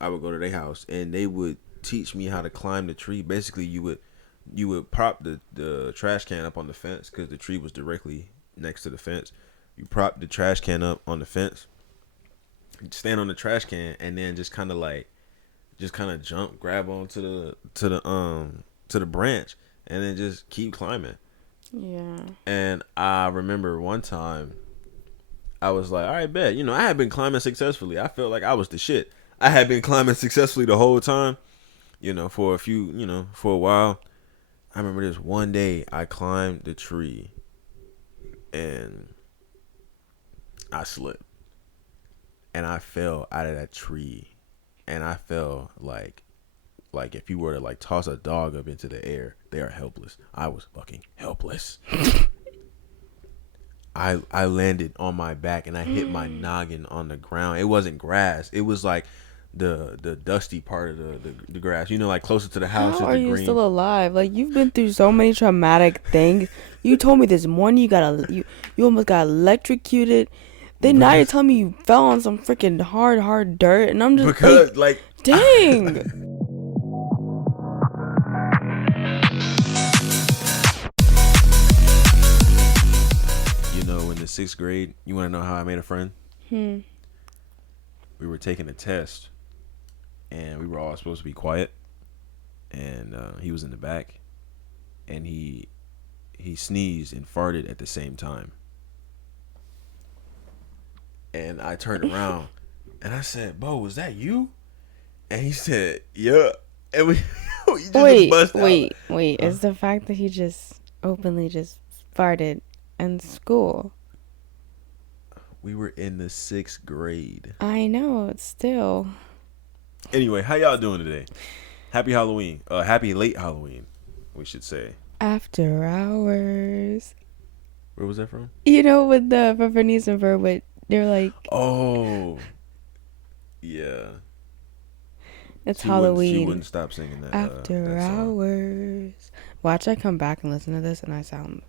I would go to their house and they would teach me how to climb the tree. Basically, you would prop the trash can up on the fence because the tree was directly next to the fence. You prop the trash can up on the fence, stand on the trash can, and then just kind of jump, grab onto the branch, and then just keep climbing. Yeah. And I remember one time I was like, all right, bet. I had been climbing successfully. I felt like I was the shit. I had been climbing successfully the whole time, for a while. I remember this one day I climbed the tree and I slipped and I fell out of that tree and I fell like if you were to like toss a dog up into the air, they are helpless. I was fucking helpless. I landed on my back and I hit my noggin on the ground. It wasn't grass. It was like the dusty part of the grass. Like closer to the house How is are the you green. still alive? Like, you've been through so many traumatic things. You told me this morning you almost got electrocuted. Then now you're telling me you fell on some freaking hard dirt, and I'm just Because like, dang. In the sixth grade, you want to know how I made a friend? Hmm. We were taking a test, and we were all supposed to be quiet. And he was in the back, and he sneezed and farted at the same time. And I turned around, and I said, "Bo, was that you?" And he said, "Yeah." And we just bust out. Wait. Huh? Is the fact that he just openly just farted in school? We were in the sixth grade. I know, it's still. Anyway, how y'all doing today? Happy Halloween. Happy late Halloween, we should say. After hours. Where was that from? With the for Phineas and Ferb, they're like, Oh, yeah. it's She Halloween. wouldn't stop singing that. After that song. hours. Watch I come back and listen to this and I sound.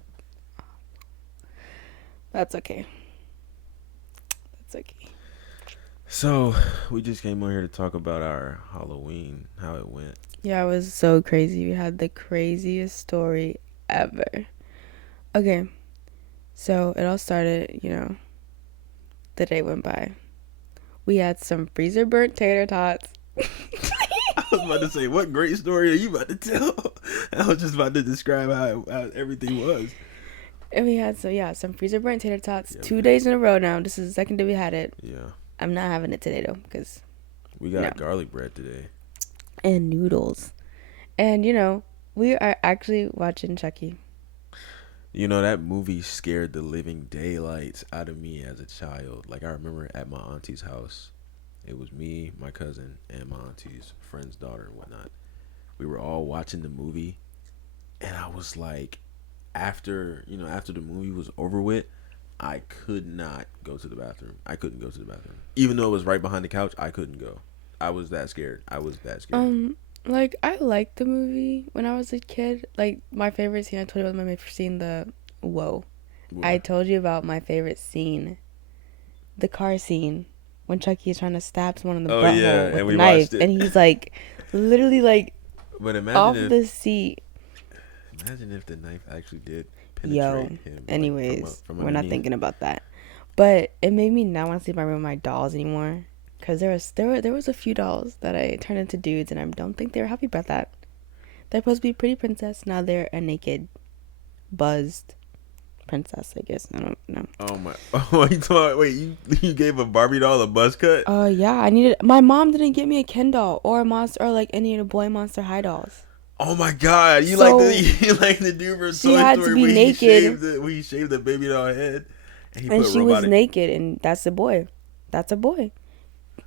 That's okay. That's okay. So we just came on here to talk about our Halloween, how it went. Yeah, it was so crazy. We had the craziest story ever. Okay, so it all started, the day went by. We had some freezer burnt tater tots. I was about to say, what great story are you about to tell? I was just about to describe how everything was. And we had some freezer burnt tater tots 2 days in a row now. This is the second day we had it. Yeah. I'm not having it today though, because we got garlic bread today. And noodles. And we are actually watching Chucky. That movie scared the living daylights out of me as a child. Like, I remember at my auntie's house, it was me, my cousin, and my auntie's friend's daughter and whatnot. We were all watching the movie, and I was like, after the movie was over with, I could not go to the bathroom. I couldn't go to the bathroom. Even though it was right behind the couch, I couldn't go. I was that scared. Like, I liked the movie when I was a kid. Like, my favorite scene, I told you about my favorite scene, Whoa. I told you about my favorite scene. The car scene. When Chucky is trying to stab someone in the butthole with a knife. And he's, like, literally, like, but off the seat. Imagine if the knife actually did penetrate him. Anyways, from we're not thinking about that. But it made me not want to sleep in my room with my dolls anymore. Because there was a few dolls that I turned into dudes, and I don't think they were happy about that. They're supposed to be pretty princess. Now they're a naked, buzzed princess, I guess. I don't know. Oh my! Oh, you talking? Wait, you gave a Barbie doll a buzz cut? Yeah. My mom didn't get me a Ken doll or a monster or like any of the boy Monster High dolls. Oh my God! You like the dude from Toy Story where he shaved the baby doll head, and she was naked, and that's a boy. That's a boy.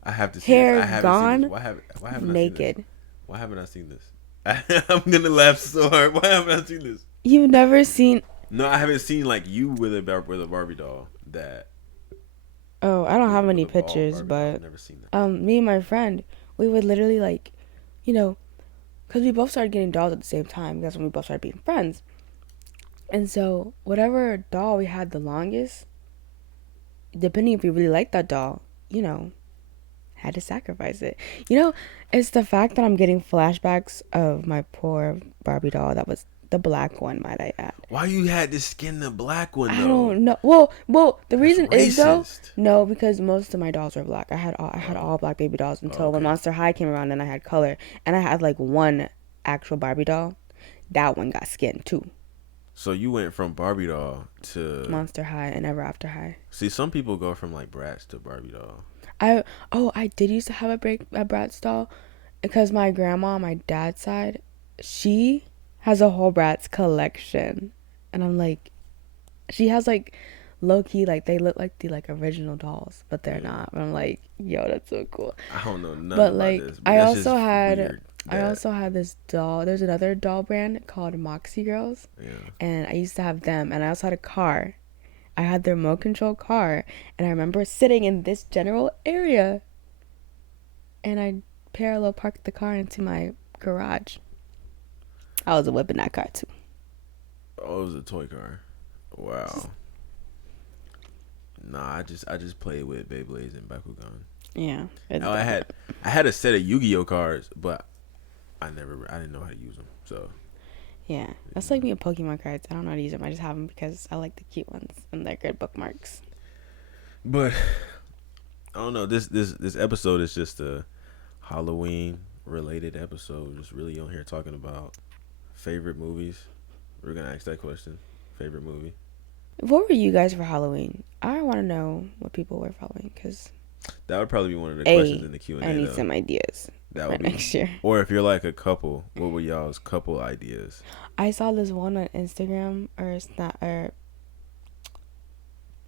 I have to see hair this. gone, Why haven't naked. Why haven't I seen this? I'm gonna laugh so hard. Why haven't I seen this? You've never seen? No, I haven't seen like you with a Barbie doll that. Oh, I don't have any pictures, but I've never seen that. Me and my friend, we would literally because we both started getting dolls at the same time. That's when we both started being friends. And so whatever doll we had the longest, depending if we really liked that doll, had to sacrifice it. You know, it's the fact that I'm getting flashbacks of my poor Barbie doll that was the black one, might I add. Why you had to skin the black one I though? don't know. Well, the That's reason is though, racist. no, because most of my dolls were black. I had all black baby dolls until when Okay. Monster High came around, and I had color, and I had like one actual Barbie doll. That one got skinned too. So you went from Barbie doll to Monster High and Ever After High. see. Some people go from like Bratz to Barbie doll. I did used to have a Bratz doll because my grandma on my dad's side, she has a whole Bratz collection, and I'm like, she has like low key like they look like the like original dolls, but they're not. But I'm like, yo, that's so cool. I don't know nothing But about like this. But I that's also just had weird I that- also had this doll. There's another doll brand called Moxie Girls, yeah. and I used to have them, and I also had a car. I had the remote control car, and I remember sitting in this general area, and I parallel parked the car into my garage. I was whipping that car too. Oh, it was a toy car. Wow. Nah, I just played with Beyblades and Bakugan. Yeah. Oh, I had a set of Yu-Gi-Oh cards, but I didn't know how to use them. So Yeah, that's like me with Pokemon cards. I don't know how to use them. I just have them because I like the cute ones and they're good bookmarks. but I don't know. This episode is just a Halloween related episode. Just really on here talking about favorite movies. We're gonna ask that question. Favorite movie. What were you guys for Halloween? I want to know what people were for Halloween because That would probably be one of the questions in the Q&A. I need though. some ideas That for would be. next year. Or if you're like a couple, what were y'all's couple ideas? I saw this one on Instagram or Snap or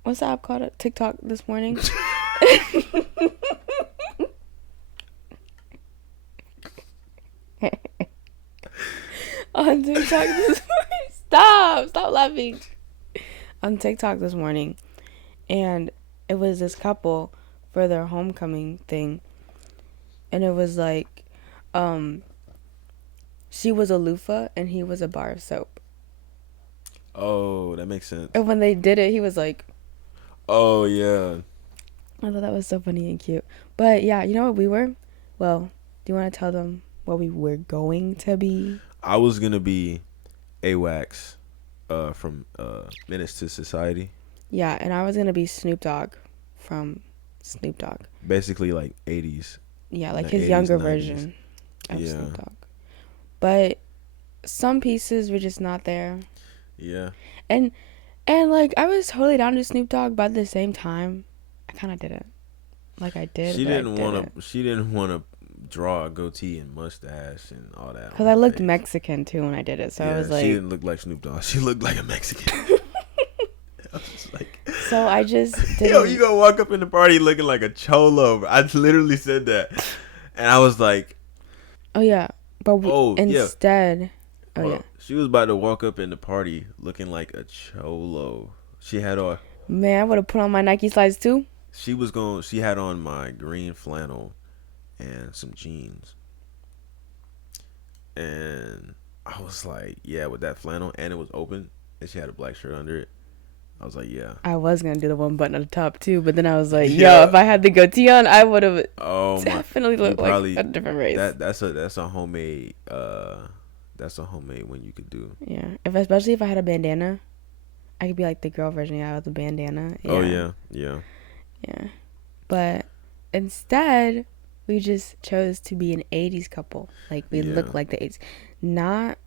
what's that app called? TikTok this morning. On TikTok this morning. Stop laughing. On TikTok this morning, and it was this couple for their homecoming thing, and it was like, she was a loofah and he was a bar of soap. Oh, that makes sense. And when they did it, he was like, Oh yeah. I thought that was so funny and cute. But yeah, you know what we were? Well, do you want to tell them what we were going to be? I was gonna be AWACS from Menace to Society. Yeah, and I was gonna be Snoop Dogg from Snoop Dogg. Basically like 80s. Yeah, like The his 80s, younger 90s. version of Yeah. Snoop Dogg. But some pieces were just not there. Yeah. And like I was totally down to Snoop Dogg, but at the same time, I kind of didn't. Like I did. She but I didn't want to. She didn't want to draw a goatee and mustache and all that. Because I looked Mexican too when I did it, so I was like, she didn't look like Snoop Dogg. She looked like a Mexican. I was just like, so I just didn't. yo, you gonna walk up in the party looking like a cholo? I literally said that, and I was like, Oh yeah, but yeah. instead, oh well, yeah, she was about to walk up in the party looking like a cholo. She had on. man, I would have put on my Nike slides too. She had on my green flannel and some jeans. And I was like, yeah, with that flannel, and it was open, and she had a black shirt under it. I was like, yeah. I was gonna do the one button at the top too, but then I was like, Yeah. yo, if I had the goatee on, I would have Oh my! definitely looked like a different race. That's a homemade one you could do. Yeah, especially if I had a bandana, I could be like the girl version. Yeah, with the bandana. Yeah. Oh yeah. Yeah. But instead, we just chose to be an 80s couple. Like, we Yeah. look like the 80s. Not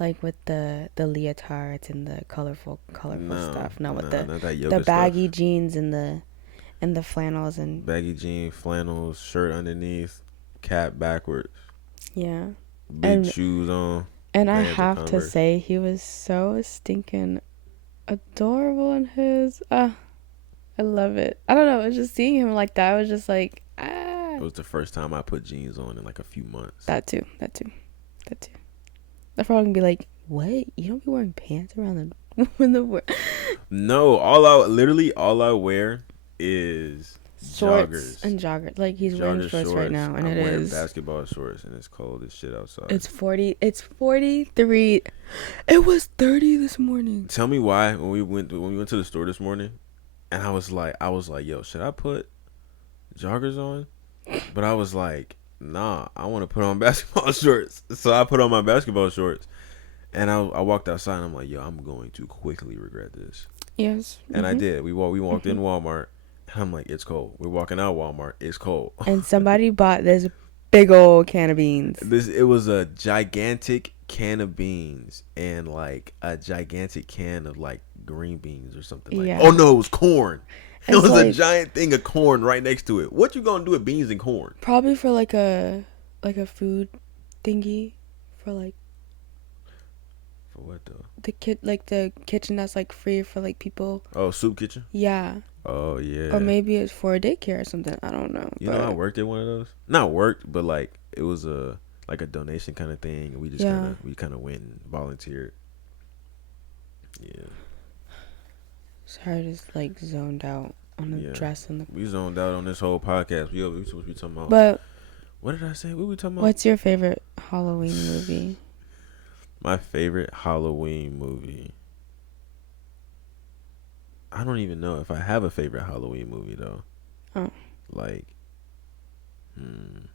like with the leotards and the colorful stuff. No, with not that yoga the baggy stuff. jeans and the flannels and Baggy jean, flannels, shirt underneath, cap backwards, yeah. big And- shoes on. And I Vans or have to Converse. say, he was so stinking adorable in his. I love it. I don't know. It's just seeing him like that. I was just like, It was the first time I put jeans on in like a few months. That too. They're probably gonna be like, "What? You don't be wearing pants around the when the No, all I wear is shorts joggers. and joggers." Like he's wearing Jogger shorts right now, and I'm it wearing is. basketball shorts, and it's cold as shit outside. It's 40. It's 43. It was 30 this morning. Tell me why when we went to the store this morning, and I was like, yo, should I put joggers on? But I was like, nah, I want to put on basketball shorts. So I put on my basketball shorts, and I walked outside. And I'm like, yo, I'm going to quickly regret this. Yes. And I Hmm. did. We walked Hmm. in Walmart. And I'm like, it's cold. We're walking out Walmart. It's cold. And somebody bought this big old can of beans. It was a gigantic can of beans and like a gigantic can of like green beans or something like. Oh Yeah. no, it was corn. It It's was a like giant thing of corn right next to it. What you gonna do with beans and corn? probably for like a food thingy for like For what though? the kitchen that's like free for like people. Oh, soup kitchen. Yeah. Oh yeah. Or maybe it's for a daycare or something. I don't know. You know, I worked at one of those. Not worked, but like it was a like a donation kind of thing. And we just Yeah. kind of went and volunteered. Yeah. Sorry, I just like zoned out on the Yeah. dress and the. We zoned out on this whole podcast. We supposed to be talking about. But What did I say? What we talking about? what's your favorite Halloween movie? My favorite Halloween movie. I don't even know if I have a favorite Halloween movie though. Oh. Like, hmm.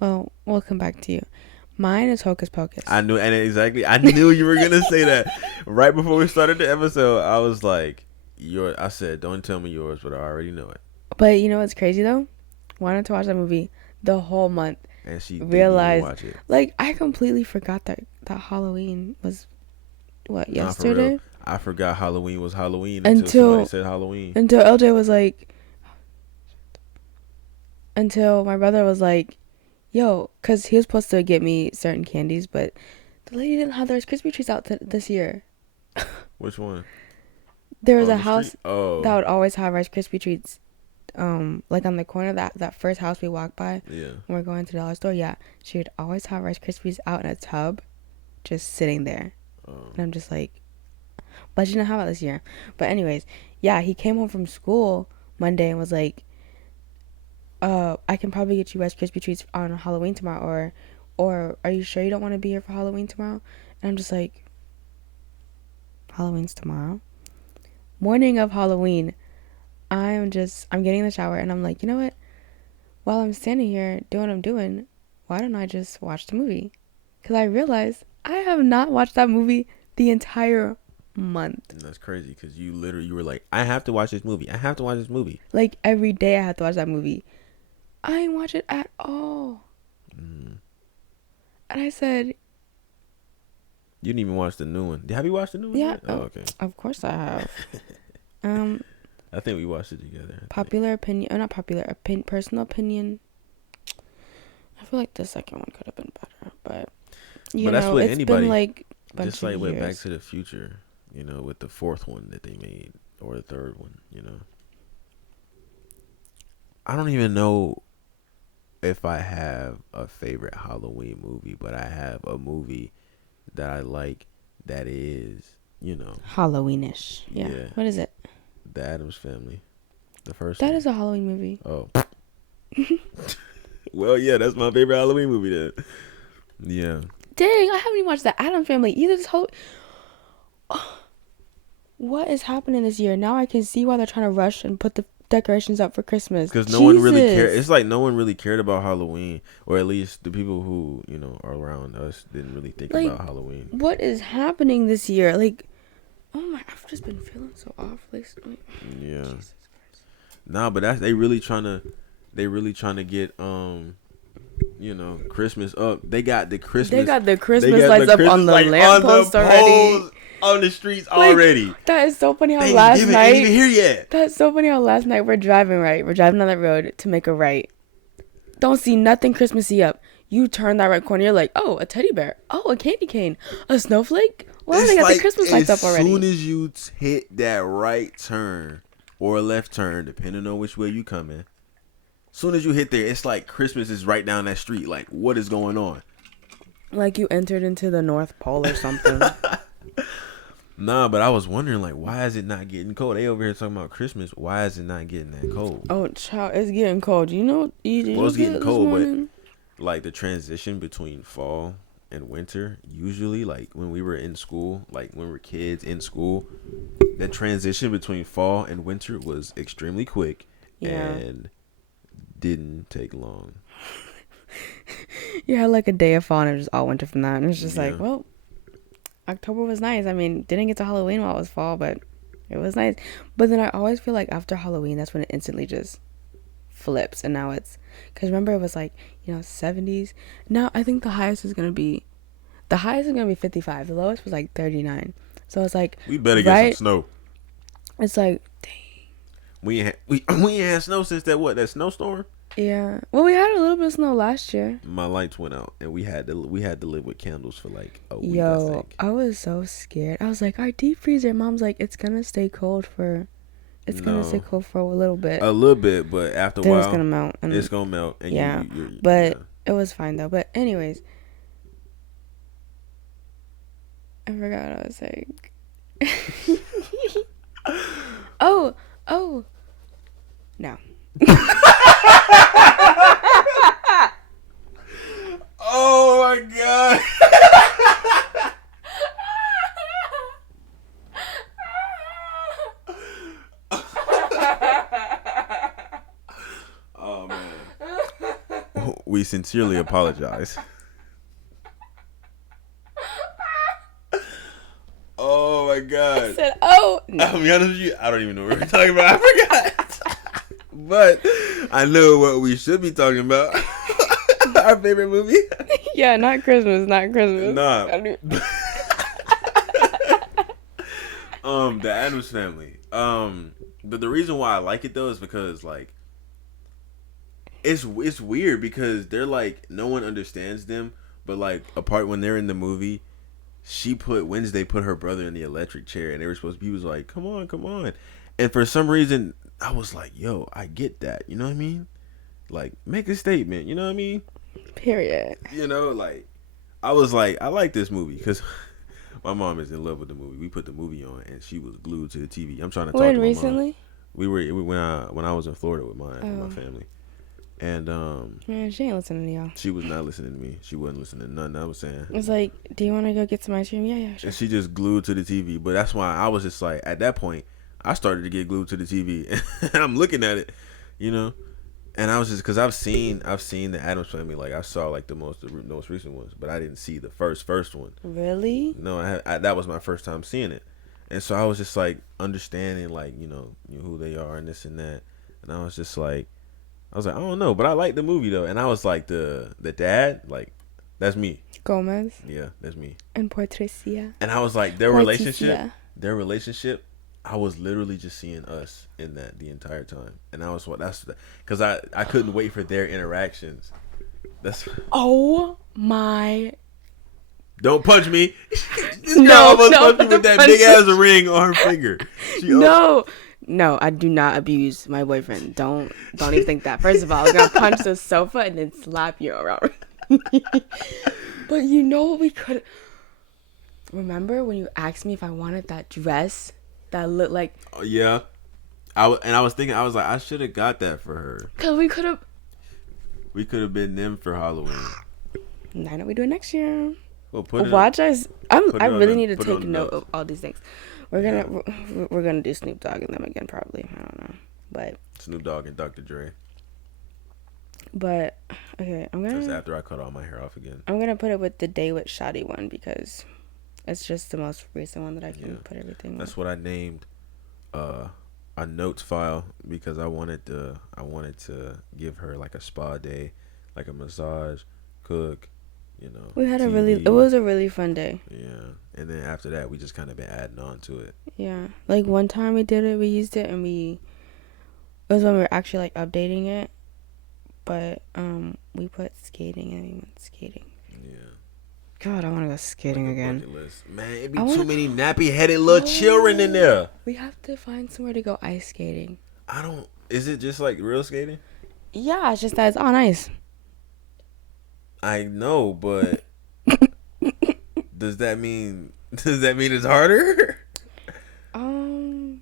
Well, we'll come back to you. Mine is Hocus Pocus. I knew, and exactly, I knew you were gonna say that right before we started the episode. I was like, I said, don't tell me yours, but I already know it. But you know what's crazy though? Wanted to watch that movie the whole month. And she Realized, didn't even watch it. like, I completely forgot that Halloween was what, Nah, for real. yesterday? I forgot Halloween was Halloween Until somebody said Halloween. until LJ was like, until my brother was like, yo, because he was supposed to get me certain candies, but the lady didn't have those Krispy Treats out this year. Which one? There was On a the house street? Oh, that would always have Rice Krispy Treats, like on the corner, that first house we walked by yeah. when we're going to the dollar store. Yeah, she would always have Rice Krispies out in a tub, just sitting there. And I'm just like, but she didn't have it this year. But anyways, yeah, he came home from school Monday and was like, I can probably get you Rice Krispie Treats on Halloween tomorrow, or are you sure you don't want to be here for Halloween tomorrow? And I'm just like, Halloween's tomorrow? Morning of Halloween, I'm getting in the shower and I'm like, you know what? While I'm standing here doing what I'm doing, why don't I just watch the movie? Because I realized I have not watched that movie the entire month. And that's crazy because you were like, I have to watch this movie. I have to watch this movie. Like every day I have to watch that movie. I didn't watch it at all. Mm. And I said, You didn't even watch the new one. Have you watched the new one? yeah, Yet? Oh, okay. of course I have. I think we watched it together. Popular opinion, not popular, personal opinion. I feel like the second one could have been better, but But that's what it's anybody, been like a bunch just like of with years. Back to the Future, with the fourth one that they made or the third one, I don't even know if I have a favorite Halloween movie, but I have a movie that I like that is, Halloweenish. Yeah. Yeah. What is it? The Addams Family. The first That one. is a Halloween movie. Oh. Well, yeah, that's my favorite Halloween movie then. Yeah. Dang, I haven't even watched the Addams Family either. This whole what is happening this year? Now I can see why they're trying to rush and put the decorations up for Christmas. Because no one really cared. It's like no one really cared about Halloween, or at least the people who are around us didn't really think about Halloween. What is happening this year? Like, oh my, I've just been feeling so off. Like, Yeah. Jesus Christ. Nah, but they really trying to get Christmas up. They got the Christmas. They got the Christmas lights up on the lamppost already. On the streets already. That is so funny how They last ain't night. even here yet. That's so funny how last night we're driving on that road to make a right. Don't see nothing Christmassy up. You turn that right corner, you're like, oh, a teddy bear. Oh, a candy cane. A snowflake. Well, they got the Christmas lights up already. As soon as you hit that right turn or left turn, depending on which way you coming, soon as you hit there, it's like Christmas is right down that street. Like, what is going on? Like you entered into the North Pole or something. Nah, but I was wondering, like, why is it not getting cold? They over here talking about Christmas. Why is it not getting that cold? Oh, child, it's getting cold. Well, it's getting cold, but like the transition between fall and winter, usually, like when we were in school, like when we were kids in school, the transition between fall and winter was extremely quick. Yeah. And didn't take long. You had like a day of fall and it was just all winter from that. And it was just Yeah. like, well, October was nice. I mean, didn't get to Halloween while it was fall, but it was nice. But then I always feel like after Halloween, that's when it instantly just flips. And now it's, because remember it was like, 70s. Now I think the highest is going to be 55. The lowest was like 39. So it's like, We better get some snow. It's like, dang. We ain't had snow since that snowstorm. Yeah. Well, we had a little bit of snow last year. My lights went out, and we had to live with candles for like a week. Yo, I think. I was so scared. I was like, our deep freezer. Mom's like, it's gonna stay cold for a little bit. A little bit, but after a then while, it's gonna melt. And it's gonna melt. And yeah, but it was fine though. But anyways, I forgot what I was saying. Oh, no. Oh my god. Oh man. We sincerely apologize. Oh my god. I said, oh no. I'll be honest with you, I don't even know what we're talking about. I forgot. But I know what we should be talking about. Our favorite movie. Yeah, not Christmas. Nah. The Addams Family. But the reason why I like it though is because like it's weird because they're like no one understands them, but like apart when they're in the movie, Wednesday put her brother in the electric chair and they were supposed to be, he was like, come on. And for some reason I was like, yo, I get that. You know what I mean? Like, make a statement. You know what I mean? Period. Like, I was like, I like this movie because my mom is in love with the movie. We put the movie on and she was glued to the TV. I'm trying to talk to my recently? Mom. We when I was in Florida with my family. And man, she ain't listening to y'all. she was not listening to me. She wasn't listening to nothing I was saying. It's like, do you want to go get some ice cream? Yeah, sure. And she just glued to the TV. But that's why I was just like, at that point, I started to get glued to the TV. And I'm looking at it, And I was just, because I've seen the Addams Family. Like, I saw like the most recent ones, but I didn't see the first one. Really? No, that was my first time seeing it, and so I was just like understanding like who they are and this and that, and I was like, I don't know, but I like the movie though, and I was like the dad, like that's me. Gomez. Yeah, that's me. And Patricia. And I was like their relationship. I was literally just seeing us in that the entire time, and because I couldn't wait for their interactions. Oh my! Don't punch me! No, punch me with that big ass ring on her finger. No, I do not abuse my boyfriend. Don't even think that. First of all, I was gonna punch the sofa and then slap you around. But you know what we could? Remember when you asked me if I wanted that dress that looked like? Yeah, I was thinking, I was like, I should have got that for her. Cause we could have been them for Halloween. I know we do it next year. Well, watch us. I really need to take note of all these things. We're gonna do Snoop Dogg and them again probably. I don't know, but Snoop Dogg and Dr. Dre. But okay, Just after I cut all my hair off again. I'm gonna put it with the Day with Shotty one because it's just the most recent one that I can put everything. That's what I named a notes file because I wanted to give her like a spa day, like a massage, cook. We had TV. it was a really fun day. Yeah, and then after that, we just kind of been adding on to it. Yeah, like one time we did it, we used it, and it was when we were actually like updating it, but we put skating and we went skating. Yeah. God, I want to go skating again. Man, it'd be too many nappy-headed little children in there. We have to find somewhere to go ice skating. Is it just like real skating? Yeah, it's just that it's on ice. I know, but does that mean it's harder? I don't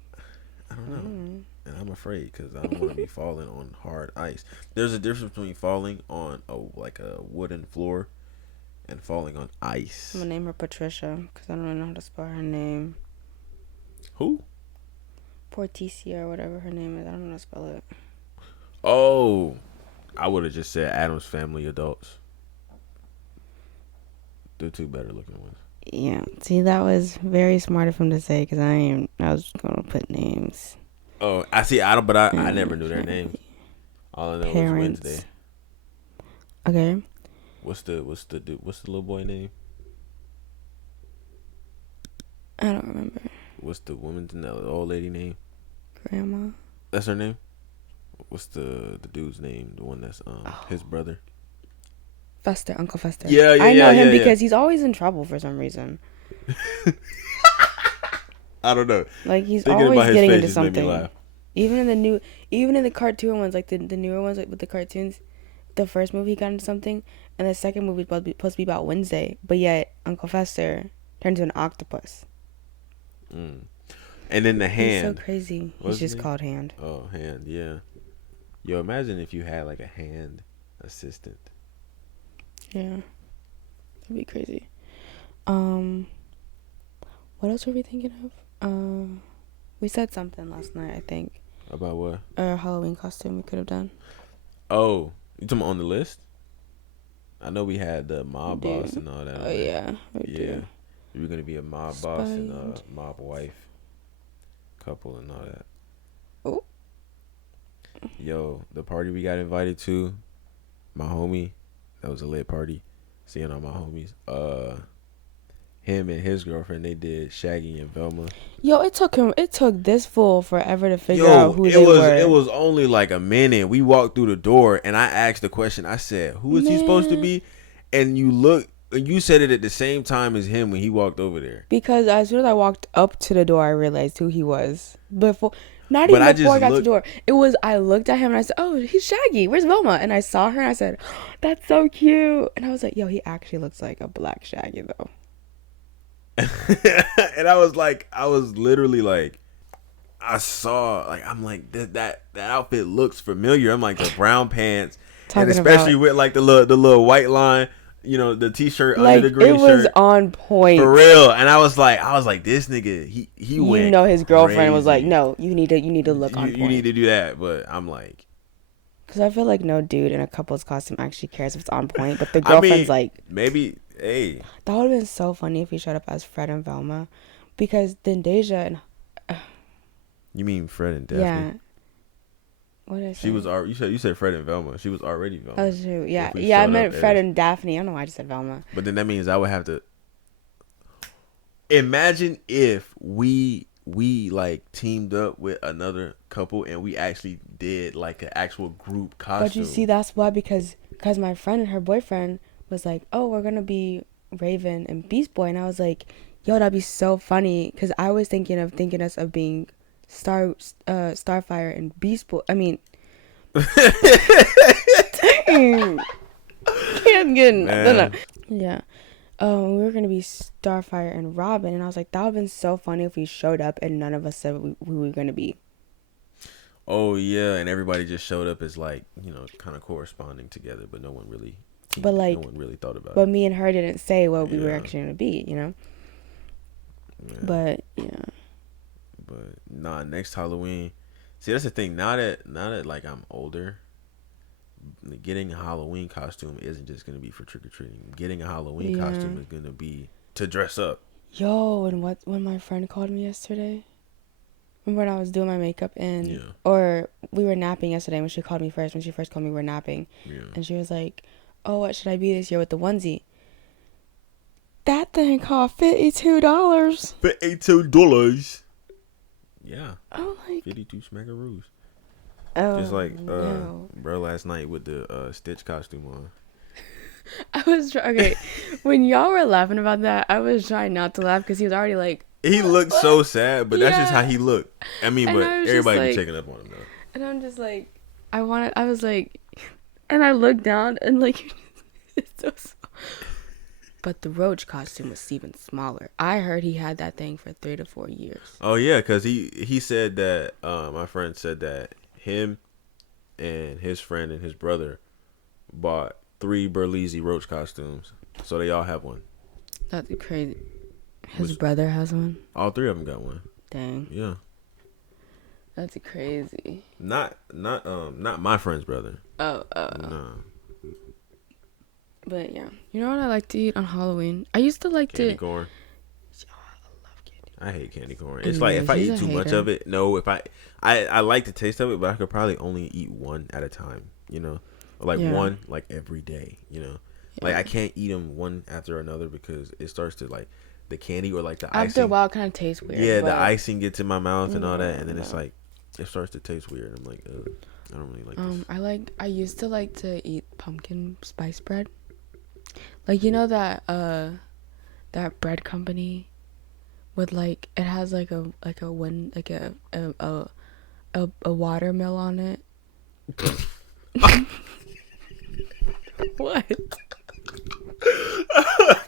know. And I'm afraid because I don't want to be falling on hard ice. There's a difference between falling on a wooden floor and falling on ice. I'm gonna name her Patricia because I don't really know how to spell her name. Who? Porticia or whatever her name is. I don't know how to spell it. Oh, I would have just said Adam's Family adults. The two better looking ones. Yeah. See, that was very smart of him to say because I was gonna put names. Oh, I see Adam, but I never knew their names. All I know was Wednesday. Okay. What's the little boy name? I don't remember. What's the woman's the old lady name? Grandma. That's her name. What's the dude's name? The one that's his brother. Fester, Uncle Fester. Yeah, I know him because he's always in trouble for some reason. I don't know. Like he's always getting into something. Even in the cartoon ones, like the newer ones, like with the cartoons, the first movie he got into something, and the second movie was supposed to be about Wednesday, but yet Uncle Fester turned into an octopus. Mm. And then the Hand. He's so crazy. He's just called Hand. Oh, Hand, yeah. Yo, imagine if you had like a hand assistant. Yeah. That'd be crazy. What else were we thinking of? We said something last night, I think. About what? A Halloween costume we could have done. Oh, you talking about on the list? I know we had the mob boss and all that. Oh, yeah. Yeah. We were going to be a mob boss and a mob wife couple and all that. Oh. Yo, the party we got invited to, my homie, that was a lit party. Seeing all my homies. Him and his girlfriend, they did Shaggy and Velma. Yo, it took this fool forever to figure out who they were. It was only like a minute. We walked through the door and I asked the question. I said, who is he supposed to be? And you said it at the same time as him when he walked over there. Because as soon as I walked up to the door, I realized who he was. Before I got to the door. It was, I looked at him and I said, oh, he's Shaggy. Where's Velma? And I saw her and I said, oh, that's so cute. And I was like, yo, he actually looks like a black Shaggy though. And I was literally like, I saw, like, I'm like, that outfit looks familiar. I'm like, the brown pants, and especially with like the little white line, you know, the t-shirt like, under the green shirt. It was on point for real. And I was like, this nigga, he went. You know, his girlfriend crazy. Was like, no, you need to look on point. You need to do that. But I'm like, because I feel like no dude in a couple's costume actually cares if it's on point. But the girlfriend's like, maybe. Hey, that would have been so funny if he showed up as Fred and Velma, because then Deja and you mean Fred and Daphne? Yeah. What did I say? She was you said Fred and Velma. She was already Velma. Oh, true. Yeah, I meant Fred and Daphne. I don't know why I just said Velma. But then that means I would have to imagine if we like teamed up with another couple and we actually did like an actual group costume. But you see, that's why because my friend and her boyfriend was like, oh, we're gonna be Raven and Beast Boy, and I was like, yo, that'd be so funny, because I was thinking us of being Starfire and Beast Boy. I mean, dang, I'm getting no. Yeah. We were gonna be Starfire and Robin, and I was like, that would've been so funny if we showed up and none of us said who we were gonna be. Oh yeah, and everybody just showed up as like, you know, kind of corresponding together, but no one really. But like, no one really thought about it. But me and her didn't say what we were actually gonna be, you know. Yeah. But yeah. But nah, next Halloween. See, that's the thing. Now that like I'm older, getting a Halloween costume isn't just gonna be for trick or treating. Getting a Halloween costume is gonna be to dress up. Yo, and when my friend called me yesterday. Remember when I was doing my makeup or we were napping yesterday when she called me first. When she first called me, we were napping, and she was like, oh, what should I be this year with the onesie? That thing cost $52. $52. Yeah. I'm like 52 smackaroos. Oh, just like no. Bro last night with the Stitch costume on. I was okay. When y'all were laughing about that, I was trying not to laugh because he was already like. He looked so sad, but that's just how he looked. I mean, but everybody be checking up on him though. And I'm just like, I was like, and I looked down and like, it's so small. But the Roach costume was even smaller. I heard he had that thing for 3 to 4 years. Oh yeah, because he said that my friend said that him and his friend and his brother bought 3 Berleezy Roach costumes, so they all have one. That's crazy. His brother has one? All 3 of them got one. Dang. Yeah. That's crazy. Not my friend's brother. Oh. No. But yeah, you know what I like to eat on Halloween? I used to like Candy to. corn. I love candy. I hate candy corn. I It's like know, if I she's eat a too much hater. of it. No, if I like the taste of it, but I could probably only eat one at a time. You know, or like Yeah. one like every day. You know, like Yeah. I can't eat them one after another because it starts to like the candy or like the After a icing. while, it kind of tastes weird. Yeah, but the icing gets in my mouth and all that, no, and then it's no. like it starts to taste weird. I'm like, ugh, I don't really like this. I used to like to eat pumpkin spice bread. Like you know that bread company with like it has like a one like a watermill on it. What?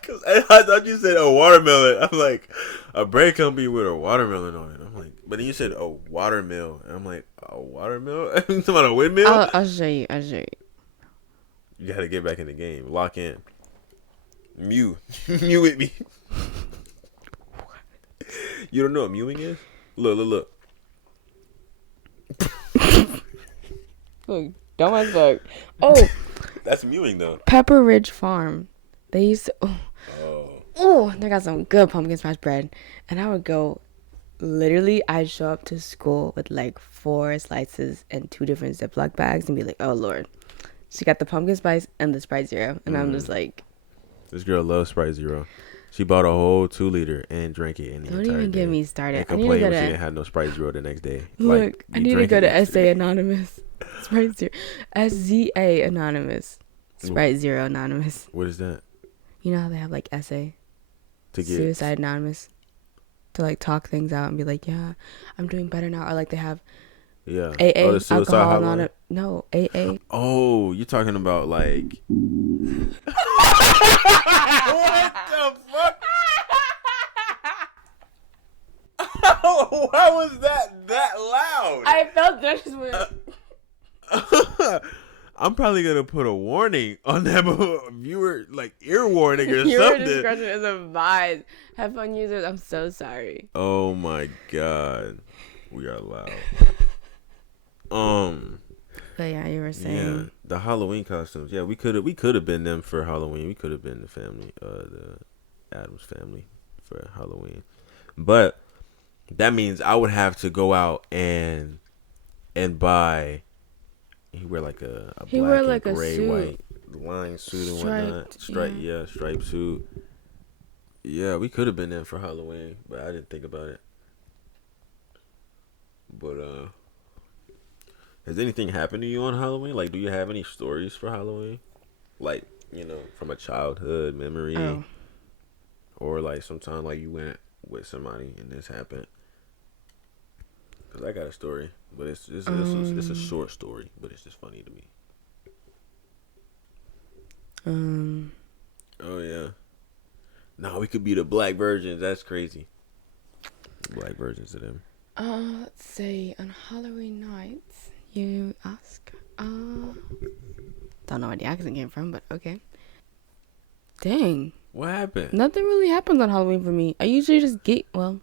Cause I thought you said a watermelon. I'm like, a bread company with a watermelon on it. I'm like, but then you said a watermill, and I'm like, a watermill? You talking about a windmill? I'll show you. You gotta get back in the game. Lock in. Mew. Mew with me. You don't know what mewing is? Look. Look, dumb as fuck. Oh, That's mewing though. Pepper Ridge Farm. They used to. Oh. Oh, they got some good pumpkin spice bread, and I would go. Literally, I'd show up to school with like 4 slices and 2 different Ziploc bags, and be like, "Oh Lord, she got the pumpkin spice and the Sprite Zero," and I'm just like, This girl loves Sprite Zero. She bought a whole 2-liter and drank it in the "Don't entire even day. get me started." And I need to complained go when she didn't to have no Sprite Zero the next day. look. Like, I you need to drank go it to yesterday. SA Anonymous. Sprite Zero, SZA Anonymous, Sprite Zero Anonymous. What is that? You know how they have like SA To get Suicide Anonymous to like talk things out and be like, "Yeah, I'm doing better now," or like they have Yeah. AA Oh, the suicide alcohol hotline. anonymous. No, AA. Oh, you're talking about like. What the fuck? Why was that loud? I felt judgment. I'm probably gonna put a warning on that viewer, like ear warning or Your something. discretion is advised. Headphone users, I'm so sorry. Oh my god, we are loud. But yeah, you were Yeah, saying. the Halloween costumes. Yeah, we could have been them for Halloween. We could have been the family, the Adams family for Halloween. But that means I would have to go out and buy. He wear like a He black wear and like a gray suit. white line suit and whatnot. Striped suit. Yeah, we could have been there for Halloween, but I didn't think about it. But has anything happened to you on Halloween? Like, do you have any stories for Halloween? Like, from a childhood memory, Oh. or like sometime like you went with somebody and this happened. Cause I got a story, but it's a short story, but it's just funny to me. Oh yeah. No, we could be the black virgins. That's crazy. The black virgins of them. Let's see. On Halloween nights, you ask. Don't know where the accent came from, but okay. Dang. What happened? Nothing really happens on Halloween for me. I usually just get, well,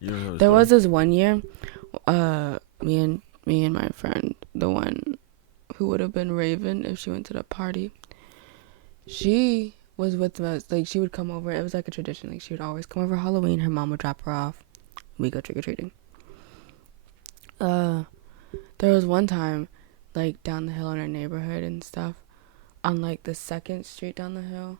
You don't know the there story? was this one year, me and my friend, the one who would have been Raven if she went to the party, she was with us. Like, she would come over. It was like a tradition. Like, she would always come over Halloween. Her mom would drop her off. We go trick-or-treating. There was one time, like, down the hill in our neighborhood and stuff, on, like, the 2nd street down the hill,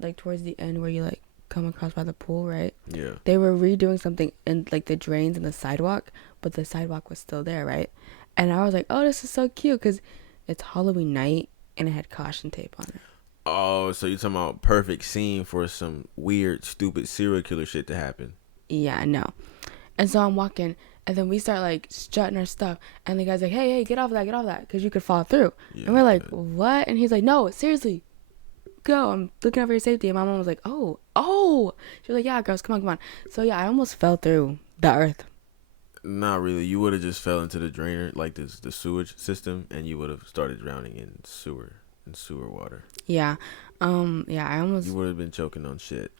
like, towards the end where you, like, come across by the pool, right? Yeah. They were redoing something in, like, the drains and the sidewalk, but the sidewalk was still there, right? And I was like, oh, this is so cute, because it's Halloween night, and it had caution tape on it. Oh, so you're talking about perfect scene for some weird, stupid serial killer shit to happen. Yeah, I know. And so I'm walking, and then we start, like, strutting our stuff, and the guy's like, hey, get off of that, because you could fall through. Yeah, and we're like, what? And he's like, no, seriously, go. I'm looking out for your safety. And my mom was like, oh. She was like, yeah, girls, come on. So, yeah, I almost fell through the earth. Not really. You would have just fell into the drainer, like the sewage system, and you would have started drowning in sewer water. Yeah. I almost. You would have been choking on shit.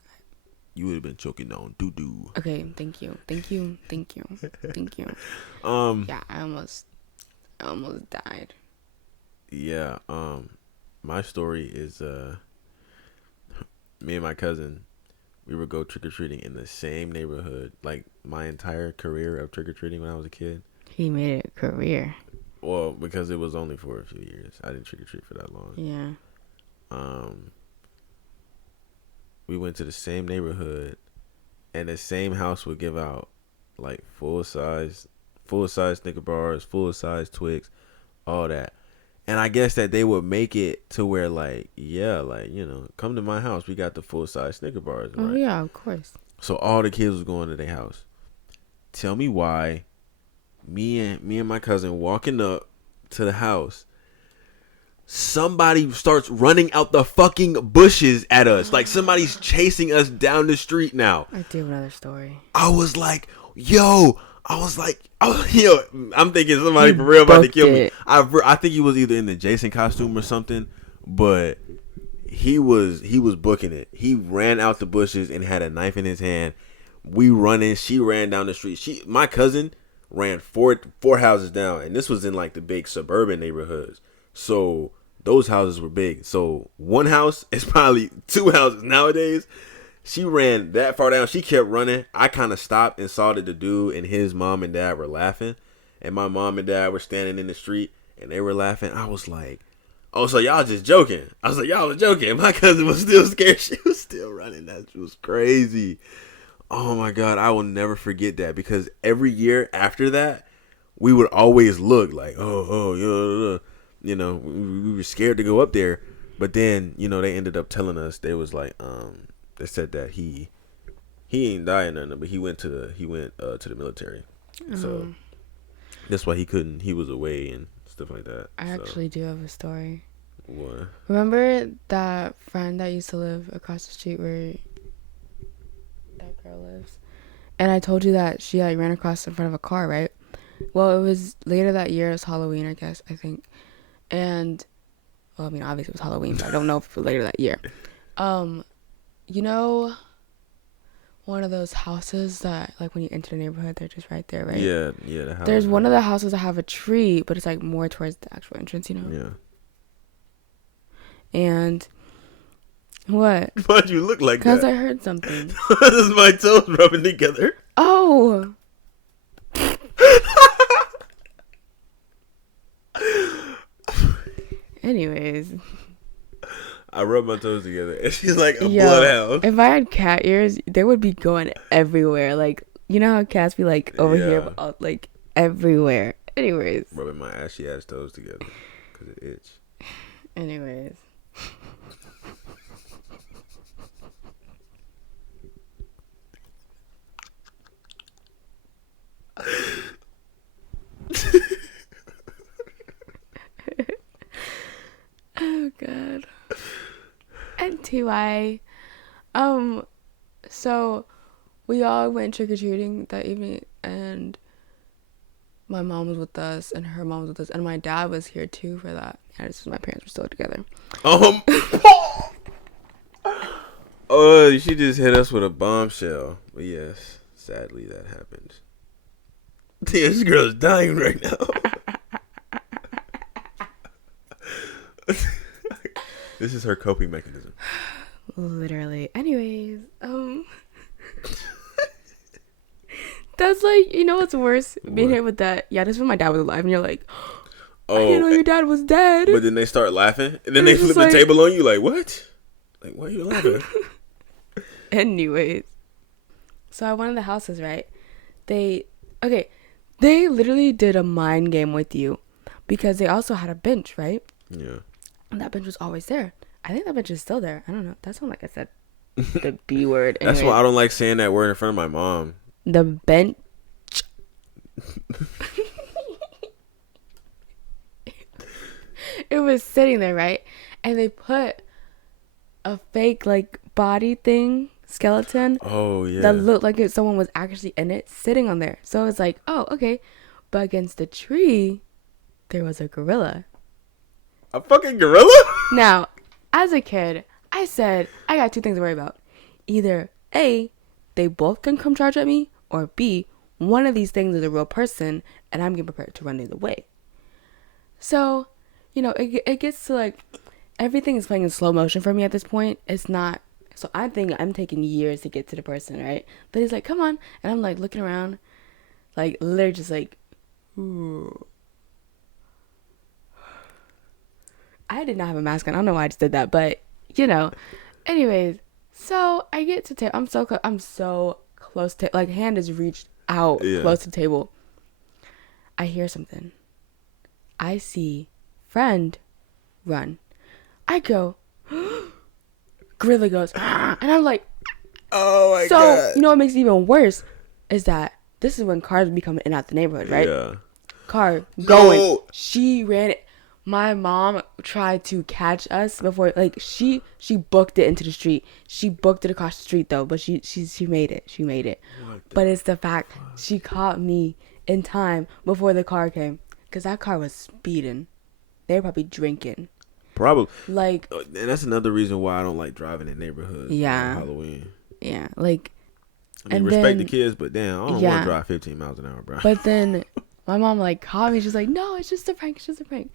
You would have been choking on doo doo. Okay, thank you. Yeah, I almost died. Yeah. My story is me and my cousin, we would go trick or treating in the same neighborhood. Like my entire career of trick or treating when I was a kid. He made it a career. Well, because it was only for a few years. I didn't trick or treat for that long. Yeah. We went to the same neighborhood, and the same house would give out like full size Snicker bars, full size Twix, all that. And I guess that they would make it to where like, yeah, like, you know, come to my house. We got the full size Snicker bars, right? Oh yeah, of course. So all the kids was going to their house. Tell me why me and my cousin walking up to the house, somebody starts running out the fucking bushes at us. Like somebody's chasing us down the street now. I do have another story. I was like, I'm thinking somebody for real about to kill me. I think he was either in the Jason costume or something, but he was booking it. He ran out the bushes and had a knife in his hand. We running. She ran down the street. My cousin ran four houses down, and this was in like the big suburban neighborhoods. So those houses were big. So one house is probably two houses nowadays. She ran that far down. She kept running. I kind of stopped and saw that the dude and his mom and dad were laughing, and my mom and dad were standing in the street and they were laughing. I was like, oh, so y'all just joking. I was like, y'all was joking. My cousin was still scared. She was still running. That was crazy. Oh my God. I will never forget that, because every year after that, we would always look like, you know, we were scared to go up there. But then, you know, they ended up telling us, they was like, they said that he ain't dying or nothing, but he went to the military. So that's why he was away and stuff like that. I actually do have a story. What? Remember that friend that used to live across the street where that girl lives? And I told you that she like ran across in front of a car, right? Well, it was later that year. It was Halloween, I think. And, well, I mean, obviously it was Halloween, but I don't know if it was later that year. You know, one of those houses that, like, when you enter the neighborhood, they're just right there, right? Yeah, the house. There's one of the houses that have a tree, but it's, like, more towards the actual entrance, you know? Yeah. And, what? Why'd you look like that? Because I heard something. This is my toes rubbing together. Oh! Anyways. I rubbed my toes together, and she's like a bloodhound. If I had cat ears, they would be going everywhere. Like, you know how cats be like over here, but, like everywhere. Anyways. Rubbing my ashy ass toes together because it itch. Anyways. Oh God. And TY. So we all went trick-or-treating that evening, and my mom was with us and her mom was with us, and my dad was here too for that. Yeah, this was my parents were still together. Oh, she just hit us with a bombshell. But yes, sadly that happened. This girl's dying right now. This is her coping mechanism. Literally. Anyways, that's like, you know what's worse? Being hit with that. Yeah, this is when my dad was alive, and you're like, I didn't know your dad was dead. But then they start laughing, and then they flip the table on you, like, what? Like, why are you laughing? Anyways, so at one of the houses, right? They literally did a mind game with you, because they also had a bench, right? Yeah. And that bench was always there. I think that bench is still there. I don't know. That sounds like I said the B word. That's why I don't like saying that word in front of my mom. The bench. It was sitting there, right? And they put a fake, like, body thing, skeleton. Oh, yeah. That looked like someone was actually in it, sitting on there. So it was like, oh, okay. But against the tree, there was a gorilla. A fucking gorilla? Now, as a kid, I said, I got two things to worry about. Either A, they both can come charge at me, or B, one of these things is a real person and I'm getting prepared to run the other way. So, it gets to like, everything is playing in slow motion for me at this point. It's not, so I think I'm taking years to get to the person, right? But he's like, come on. And I'm like looking around, like literally just like, ooh. I did not have a mask on. I don't know why I just did that, but anyways, so I get to table. I'm so close to, like, hand is reached out close to the table. I hear something. I see friend run. I go, gorilla goes, and I'm like, oh my god. So, what makes it even worse is that this is when cars be coming in out the neighborhood, right? Yeah. Car going. No. She ran it. My mom tried to catch us before, like, she booked it into the street. She booked it across the street, though, but she made it. She made it. But it's the fact she caught me in time before the car came. Because that car was speeding. They were probably drinking. Probably. Like. And that's another reason why I don't like driving in neighborhoods. Yeah. On Halloween. Yeah. Like. I mean, respect the kids, but damn, I don't want to drive 15 miles an hour, bro. But then my mom, like, caught me. She's like, no, it's just a prank. It's just a prank.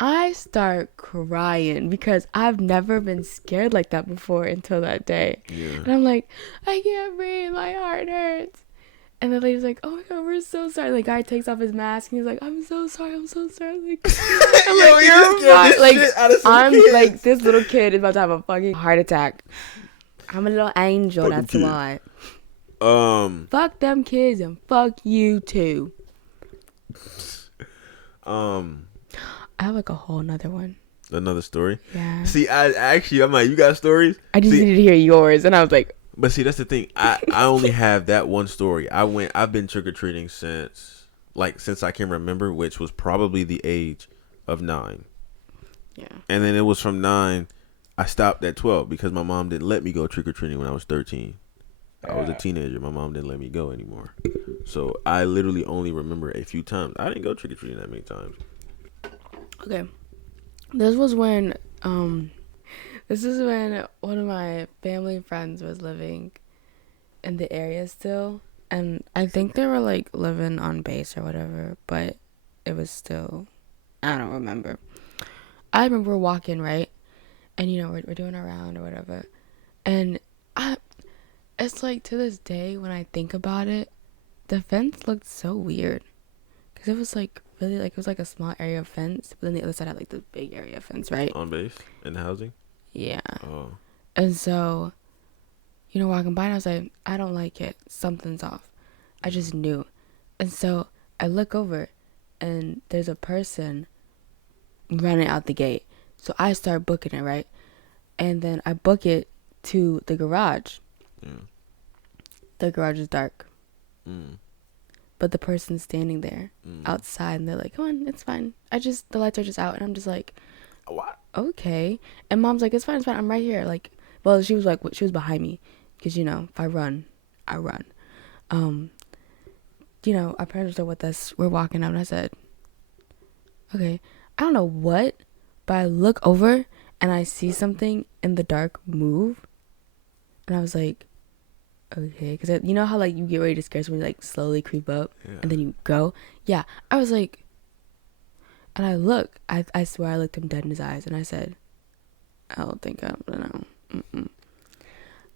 I start crying because I've never been scared like that before until that day. Yeah. And I'm like, I can't breathe. My heart hurts. And the lady's like, oh my God, we're so sorry. The guy takes off his mask and he's like, I'm so sorry. I'm so sorry. Like, I'm yo, like, you're fine. Like, I'm kids. Like, this little kid is about to have a fucking heart attack. I'm a little angel. Fucking that's kid. Why. Fuck them kids and fuck you too. I have like a whole nother one. Another story? Yeah. See, I'm like, you got stories? I just needed to hear yours, and I was like. But see, that's the thing. I only have that one story. I've been trick-or-treating since I can remember, which was probably the age of 9. Yeah. And then it was from 9, I stopped at 12 because my mom didn't let me go trick-or-treating when I was 13. I was a teenager. My mom didn't let me go anymore. So I literally only remember a few times. I didn't go trick-or-treating that many times. Okay, this was when one of my family friends was living in the area still, and I think they were like living on base or whatever, but it was still, I don't remember. I remember walking, right, and we're doing a round or whatever, and it's like to this day when I think about it, the fence looked so weird, because it was like. Really, like, it was like a small area of fence, but then the other side had like this big area of fence, right? On base? In the housing? Yeah. Oh. And so, walking by and I was like, I don't like it. Something's off. I just knew. And so I look over and there's a person running out the gate. So I start booking it, right? And then I book it to the garage. Yeah. The garage is dark. Mm. But the person's standing there outside and they're like, come on, it's fine. The lights are just out. And I'm just like, what? Okay. And mom's like, it's fine. I'm right here. Like, well, she was behind me. Because, if I run, I run. Our parents are with us. We're walking out. And I said, okay, I don't know what, but I look over and I see something in the dark move. And I was like, okay, because you know how like you get ready to scare someone, you like slowly creep up and then you go. Yeah, I was like, and I look. I swear I looked him dead in his eyes and I said, I don't think I'm gonna.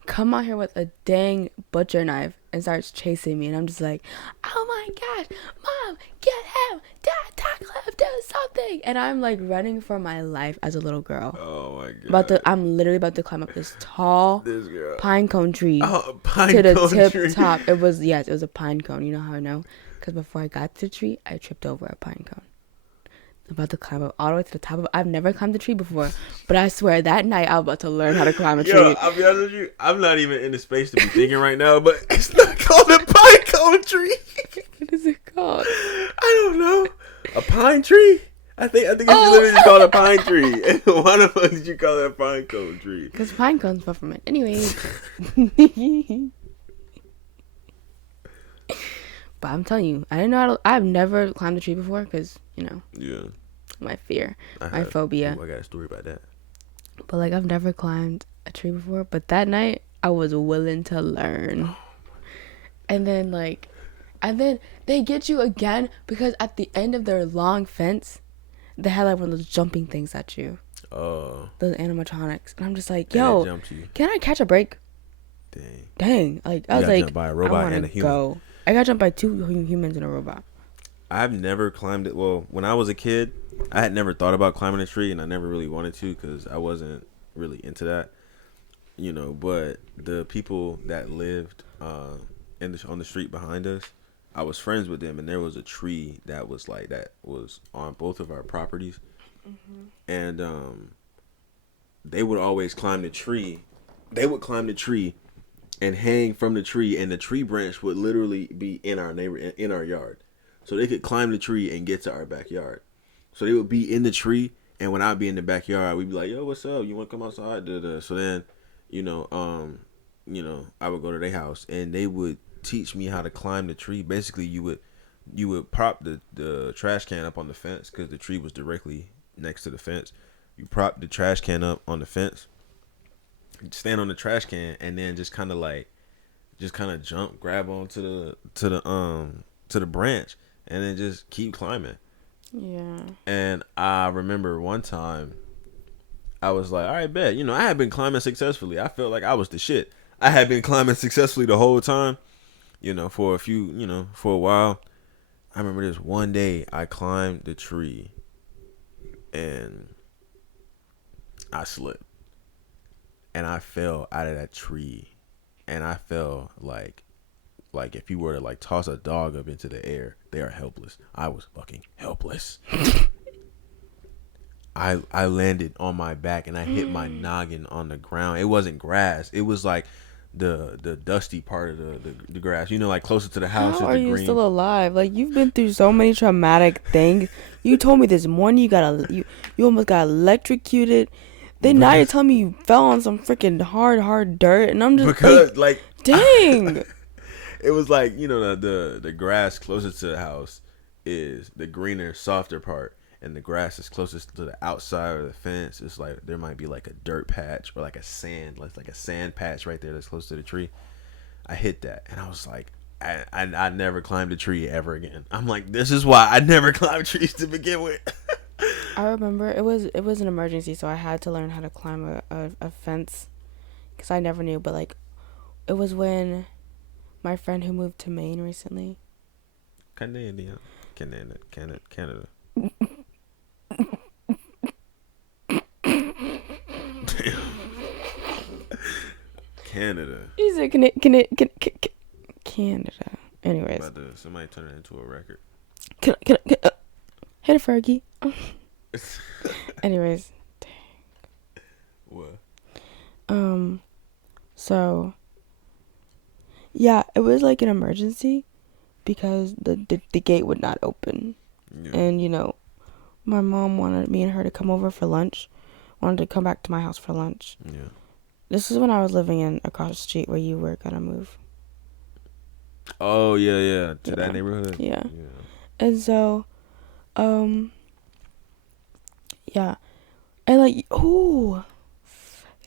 Come out here with a dang butcher knife and starts chasing me, and I'm just like, oh my gosh, Mom, get him, Dad, tackle him, do something. And I'm like running for my life as a little girl. Oh my god. I'm literally about to climb up this tall pine cone tree to the tip top. It was a pine cone. You know how I know? Because before I got to the tree, I tripped over a pine cone. About to climb up all the way to the top of it. I've never climbed a tree before, but I swear that night I was about to learn how to climb a tree. Yo, I'll be honest with you, I'm not even in the space to be thinking right now, but it's not called a pine cone tree. What is it called? I don't know. A pine tree? I think it's literally just called a pine tree. Why the fuck did you call it a pine cone tree? Because pine cones fell from it. Anyways. But I'm telling you, I didn't know I've never climbed a tree before because, yeah, my fear, my phobia. I got a story about that. But like, I've never climbed a tree before. But that night, I was willing to learn. And then they get you again because at the end of their long fence, they had like one of those jumping things at you. Oh. Those animatronics. And I'm just like, And yo, it jumped you. can I catch a break? Dang. Like, I You was got like, jumped by a I robot want and a to human. go. I got jumped by 2 humans and a robot. I've never climbed it. Well, when I was a kid, I had never thought about climbing a tree, and I never really wanted to because I wasn't really into that. You know, but the people that lived on the street behind us, I was friends with them, and there was a tree that was on both of our properties, and they would always climb the tree. They would climb the tree and hang from the tree, and the tree branch would literally be in our yard, so they could climb the tree and get to our backyard. So they would be in the tree, and when I'd be in the backyard, we'd be like, "Yo, what's up? You want to come outside?" Da-da. So then, I would go to their house, and they would teach me how to climb the tree. Basically, you would prop the trash can up on the fence because the tree was directly next to the fence. You prop the trash can up on the fence, stand on the trash can, and then just kind of jump, grab onto the branch, and then just keep climbing. Yeah. And I remember one time I was like, all right, bet. I had been climbing successfully. I felt like I was the shit. I had been climbing successfully the whole time, for a while. I remember this one day I climbed the tree and I slipped and I fell out of that tree, and I fell like if you were to like toss a dog up into the air, they are helpless. I was fucking helpless. I landed on my back and I hit my noggin on the ground. It wasn't grass. It was like the dusty part of the grass. Like closer to the house. How are you green. still alive? Like, you've been through so many traumatic things. You told me this morning you almost got electrocuted. Then now you're telling me you fell on some freaking hard dirt, and I'm just because dang. It was like the grass closer to the house is the greener, softer part, and the grass is closest to the outside of the fence. It's like there might be like a dirt patch or like a sand patch right there that's close to the tree. I hit that, and I was like, I never climbed a tree ever again. I'm like, this is why I never climbed trees to begin with. I remember it was an emergency, so I had to learn how to climb a fence because I never knew. But like, it was when my friend who moved to Maine recently. Canada. Canada. He said Canada. Anyways. Somebody turn it into a record. Can hit it, Fergie. Anyways. Dang. What? So. Yeah, it was like an emergency because the gate would not open. Yeah. And, my mom wanted me and her to come over for lunch. Wanted to come back to my house for lunch. Yeah. This is when I was living in across the street where you were gonna move. Oh, yeah. To that neighborhood? Yeah. And so, yeah. And like, ooh.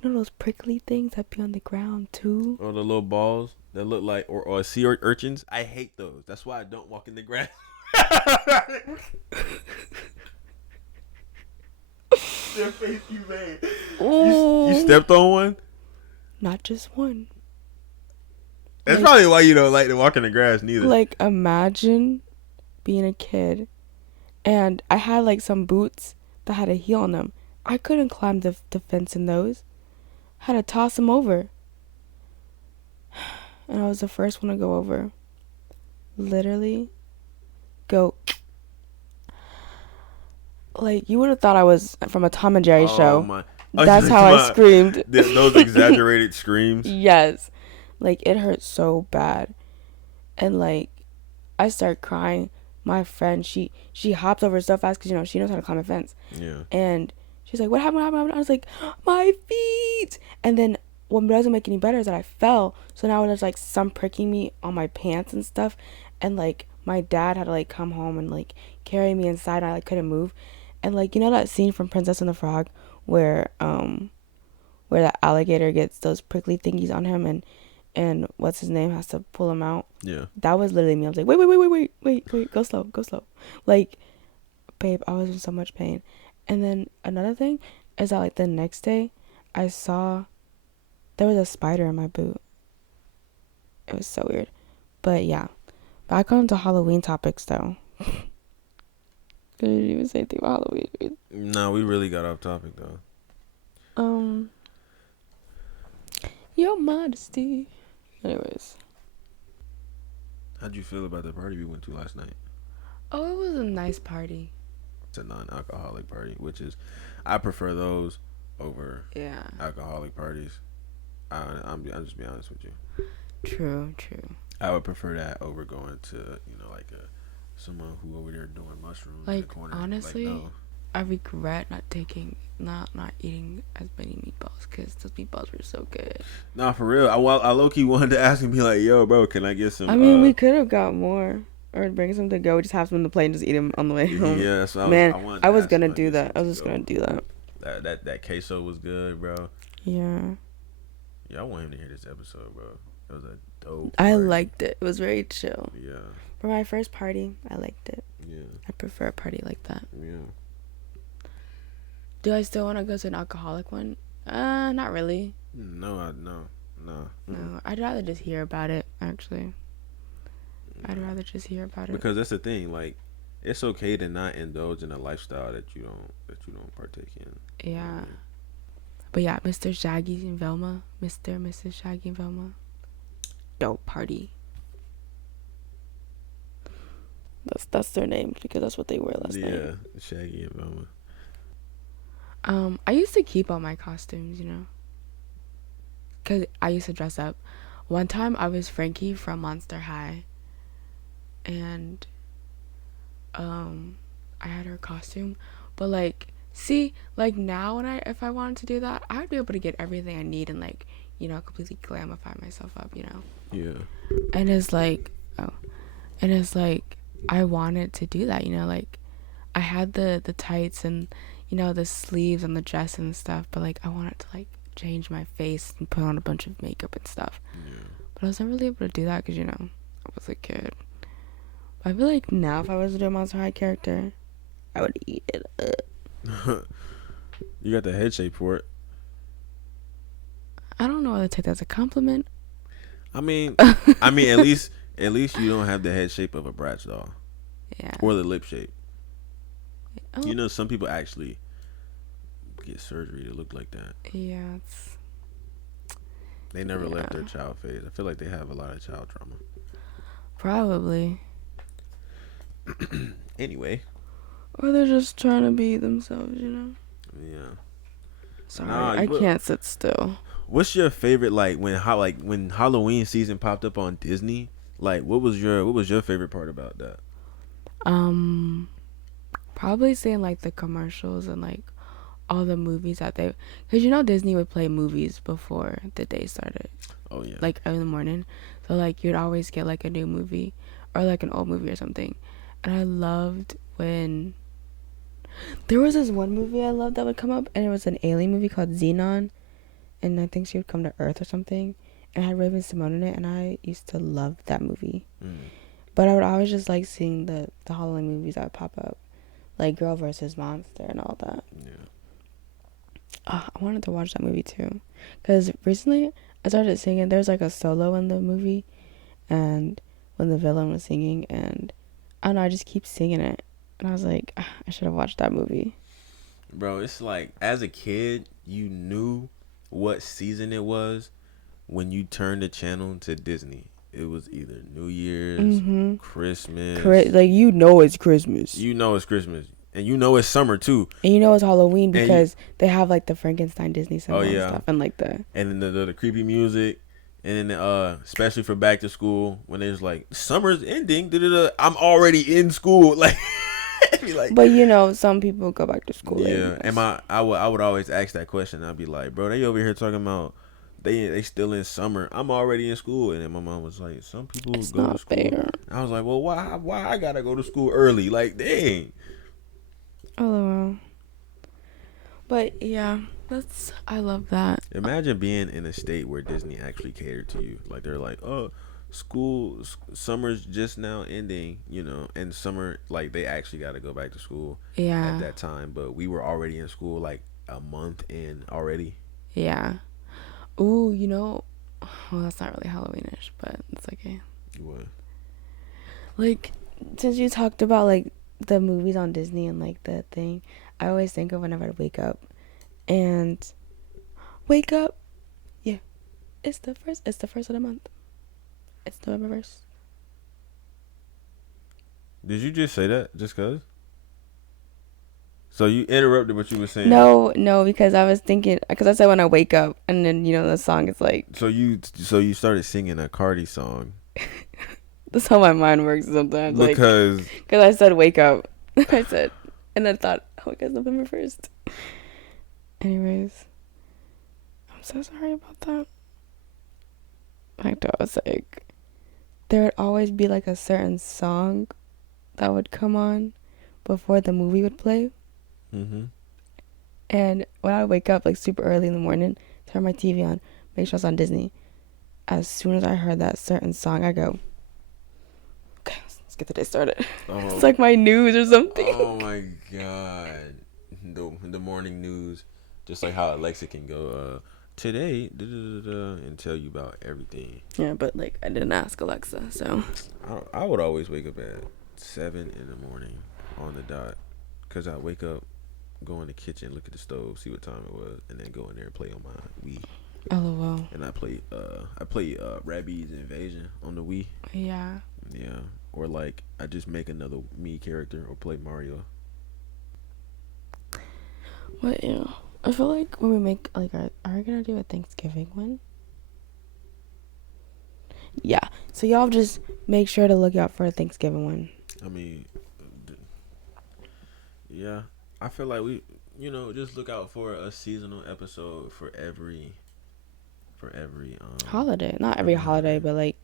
Those prickly things that be on the ground too? Or the little balls that look like, or sea urchins? I hate those. That's why I don't walk in the grass. Their face you made. You stepped on one? Not just one. That's probably why you don't like to walk in the grass neither. Like, imagine being a kid and I had like some boots that had a heel on them. I couldn't climb the fence in those. I had to toss them over. And I was the first one to go over. Literally go. Like, you would have thought I was from a Tom and Jerry show. That's how I screamed. Those exaggerated screams? Yes. Like, it hurt so bad. And, like, I start crying. My friend, she hops over so fast because, she knows how to climb a fence. Yeah. And she's like, what happened? I was like, my feet. And then what doesn't make any better is that I fell. So now there's, like, some pricking me on my pants and stuff. And, like, my dad had to, like, come home and, like, carry me inside. And I, like, couldn't move. And, like, that scene from Princess and the Frog where where the alligator gets those prickly thingies on him, and what's his name has to pull him out. Yeah. That was literally me. I was like, wait, go slow, go slow. Like, babe, I was in so much pain. And then another thing is that, like, the next day, I saw there was a spider in my boot. It was so weird. But yeah, back on to Halloween topics though. I didn't even say anything about Halloween. No, we really got off topic though. Your modesty. Anyways. How'd you feel about the party we went to last night? Oh, it was a nice party. It's a non-alcoholic party, which is, I prefer those over alcoholic parties. I'm just being honest with you. True. I would prefer that over going to, like someone who over there doing mushrooms in the corner. Honestly, like, no. I regret not eating as many meatballs because those meatballs were so good. Nah, for real. I low-key wanted to ask him, be like, yo, bro, can I get some? I mean, we could have got more. Or bring some to go. We just have some in the plate and just eat them on the way home. Yeah, so I was gonna do that. I was just gonna do that. That queso was good, bro. Yeah. Yeah, I want him to hear this episode, bro. It was a dope party. I party. liked it. It was very chill. Yeah. For my first party, I liked it. Yeah. I prefer a party like that. Yeah. Do I still want to go to an alcoholic one? Not really. No. No, I'd rather just hear about it, actually. I'd rather just hear about it. Because that's the thing, like, it's okay to not indulge in a lifestyle that you don't partake in. Yeah. But yeah, Mr. Shaggy and Velma. Mr. and Mrs. Shaggy and Velma. Dope party. That's their names because that's what they were last night. Yeah, Shaggy and Velma. I used to keep all my costumes, because I used to dress up. One time I was Frankie from Monster High, and I had her costume, but now if I wanted to do that, I would be able to get everything I need and completely glamify myself up, Yeah. And it's like I wanted to do that, I had the tights and the sleeves and the dress and stuff, but I wanted to change my face and put on a bunch of makeup and stuff. Yeah. But I wasn't really able to do that because I was a kid. But I feel like now if I was to do a Monster High character, I would eat it up. You got the head shape for it. I don't know whether to take that as a compliment. I mean, at least you don't have the head shape of a Bratz doll. Yeah. Or the lip shape. Oh. Some people actually get surgery to look like that. Yeah, they never left their child phase. I feel like they have a lot of child trauma. Probably. Anyway. Or they're just trying to be themselves, Yeah. Sorry, I can't sit still. What's your favorite when Halloween season popped up on Disney? What was your favorite part about that? Probably seeing the commercials and all the movies that because Disney would play movies before the day started. Oh yeah. In the morning, so you'd always get a new movie or an old movie or something, and I loved when there was this one movie I loved that would come up, and it was an alien movie called Xenon, and I think she would come to Earth or something, and it had Raven Simone in it, and I used to love that movie. But I would always just seeing the Halloween movies that would pop up, Girl vs. Monster and all that. Yeah. I wanted to watch that movie too, because recently I started singing. There's a solo in the movie, and when the villain was singing, and I don't know, I just keep singing it, and I was like, I should have watched that movie. Bro, it's as a kid, you knew what season it was when you turned the channel to Disney. It was either New Year's, Christmas. It's Christmas. It's Christmas. And it's summer too. And it's Halloween because they have the Frankenstein Disney symbol and stuff and and then the creepy music, and then especially for back to school when there's summer's ending. I'm already in school. But some people go back to school. Yeah, and I would always ask that question. I'd be like, bro, they over here talking about they still in summer. I'm already in school, and then my mom was like, some people it's go not to school. Fair. I was like, well, why I gotta go to school early? Dang. Oh well. But yeah, I love that. Imagine being in a state where Disney actually catered to you. Like they're like, oh, summer's just now ending, and summer like they actually got to go back to school at Yeah. that time, but we were already in school like a month in already. Yeah. Ooh, well, that's not really Halloweenish, but it's okay. What? Like, since you talked about like the movies on Disney and like the thing, I always think of whenever I wake up and wake up. Yeah, it's the first. It's the first of the month. It's November 1st. Did you just say that just cause? So you interrupted what you were saying. No, because I was thinking, because I said when I wake up, and then the song is like. So you started singing a Cardi song. That's how my mind works sometimes. Because I said wake up. I said, and I thought, oh, it's November 1st. Anyways, I'm so sorry about that. Like I was like, there would always be like a certain song that would come on before the movie would play. Mm-hmm. And when I would wake up like super early in the morning, turn my TV on, make sure it's on Disney. As soon as I heard that certain song, I go, okay, let's get the day started. Oh. It's like my news or something. Oh my god, the morning news, just like how Alexa can go today and tell you about everything. Yeah, but like I didn't ask Alexa, so I would always wake up at 7 in the morning on the dot, cause I wake up, go in the kitchen, look at the stove, see what time it was, and then go in there and play on my Wii. LOL. And I play Rabbids Invasion on the Wii. Yeah. Yeah. Or like I just make another me character or play Mario. But yeah, I feel like when we make like are we gonna do a Thanksgiving one? Yeah. So y'all just make sure to look out for a Thanksgiving one. I mean, yeah. I feel like we, just look out for a seasonal episode for every holiday. Not every holiday, but like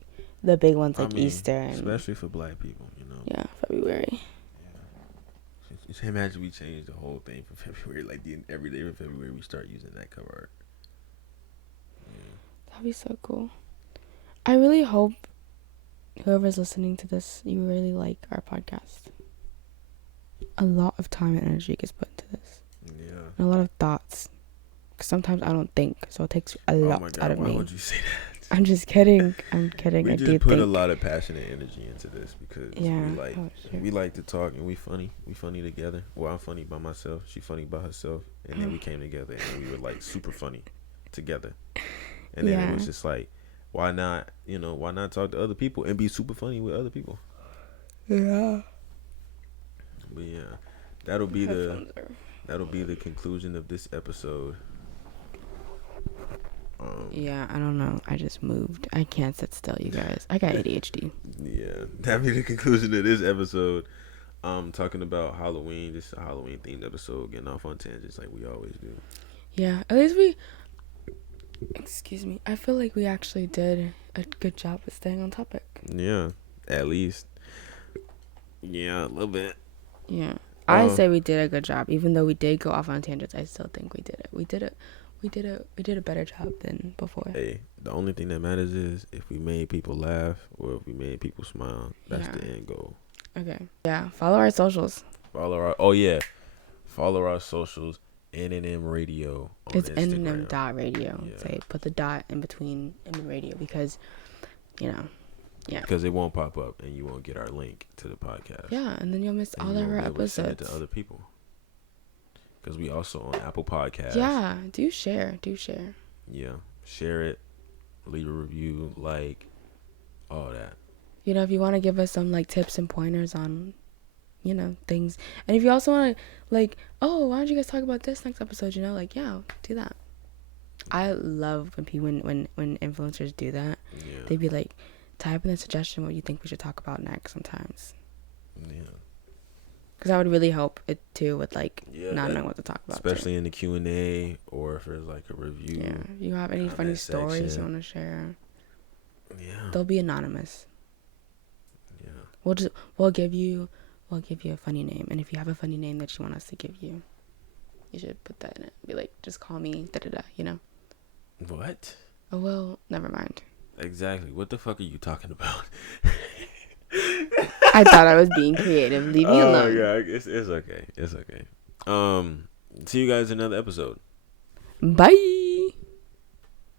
the big ones like Easter and especially for Black people, Yeah, February. Yeah. Just imagine we change the whole thing for February, like every day of February we start using that cover art. Yeah. That'd be so cool. I really hope whoever's listening to this, you really like our podcast. A lot of time and energy gets put into this. Yeah. And a lot of thoughts. Because sometimes I don't think, so it takes a lot out of me. Why would you say that? I'm just kidding. I'm kidding. We I just do put think a lot of passionate energy into this because we like to talk and we funny. We funny together. Well, I'm funny by myself. She funny by herself. And then we came together and we were like super funny together. And then it was just like, why not talk to other people and be super funny with other people? Yeah. But yeah, that'll be the conclusion of this episode. Yeah, I don't know. I just moved. I can't sit still, you guys. I got ADHD. Yeah, that'll be the conclusion of this episode. Talking about Halloween, just a Halloween themed episode, getting off on tangents like we always do. Yeah, at least excuse me, I feel like we actually did a good job of staying on topic. Yeah, at least. Yeah, a little bit. Yeah. I say we did a good job. Even though we did go off on tangents, I still think we did it. We did a better job than before. Hey, the only thing that matters is if we made people laugh or if we made people smile. That's the end goal. Okay. Yeah. Follow our socials. Follow our socials. NNM Radio. It's NNM.radio. Yeah. Say put the dot in between NNM Radio because, yeah. Because it won't pop up and you won't get our link to the podcast. Yeah, and then you'll miss all of our episodes. Send it to other people. Because we also on Apple Podcasts. Yeah, do share. Yeah, share it, leave a review, like, all that. If you want to give us some like tips and pointers on, things, and if you also want to like, oh, why don't you guys talk about this next episode? Yeah, do that. I love when people when influencers do that. Yeah. They'd be like, type in a suggestion what you think we should talk about next. Sometimes. Yeah. Because that would really help it too with like not knowing what to talk about. Especially in the Q&A or if there's like a review. Yeah. You have any funny stories you want to share? Yeah. They'll be anonymous. Yeah. We'll give you a funny name, and if you have a funny name that you want us to give you, You should put that in it. Be like, just call me da da da. You know. What? Oh well, never mind. Exactly. What the fuck are you talking about? I thought I was being creative. Leave me alone. Yeah, it's okay. It's okay. See you guys in another episode. Bye.